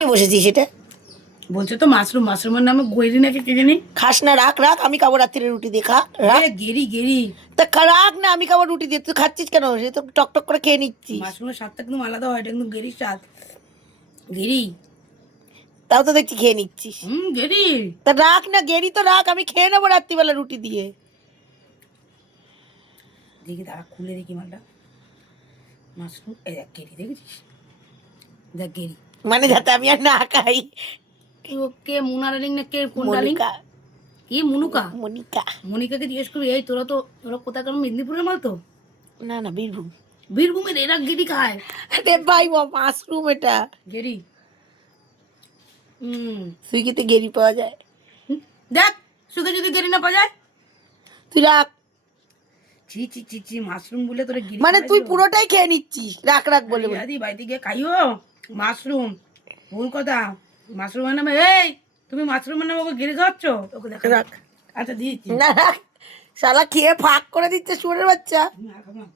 বসেছি সেটা বলছো তো মাশরুম, মাশরুমের নামে গেরি নাকি কে জানি। খাস না, রাখ রাখ, আমি খাবো রাত্রিরে রুটি দিয়ে, খা রাখ। গেরি গেরি তা রাখ না, আমি খাবো রুটি দিয়ে, তুই খাচ্ছিস কেন? সে তো টক টক করে খেয়ে নিচ্ছিস। মাশরুমের স্বাদটা একদম আলাদা হয়, এটা কিন্তু গেরির স্বাদ। গেরি। তাও তো দেখছি খেয়ে নিচ্ছিস। গেরি। তা রাখ না, গেরি তো রাখ, আমি খেয়ে নেবো রাত্রিবেলা রুটি দিয়ে। দেখি দাঁড়া, খুলে দেখি মালটা। মাশরুম, এই দেখ গেরি, দেখেছিস? দেখ গেরি। মানে যাতে আমি আর না খাই। কে মুনা ডালিং না কে কোন ডালিং? মনিকা। কি মুনুকা? মনিকা। মনিকাকে জিজ্ঞেস করবি, এই তোরা কোথাকার মেদিনীপুরের মাল তো? না না, বীরভূম। বীরভূমের এরা গেরি খায়। আরে ভাই, মাশরুম এটা। গেরি। সুইগিতে গেরি পাওয়া যায়। দেখ, শুধু যদি গেরি না পাওয়া যায়। তুই রাখ। ছি ছি ছি ছি, মাশরুম বলে তোরা গেরি মানে তুই পুরোটাই খেয়ে নিচ্ছিস, রাখ রাখ বলে বলে। আদি বাড়িতে গিয়ে খাইও মাশরুম। ভুল কথা। মাশরুমের নামে, এই তুমি মাশরুমের নামে ওকে গেরি খাওয়াচ্ছ? ওকে দেখা রাখ। আচ্ছা দিয়েছি। না রাখ, শালা খেয়ে ফাঁক করে দিচ্ছে শুয়োরের বাচ্চা। না, খাবো না।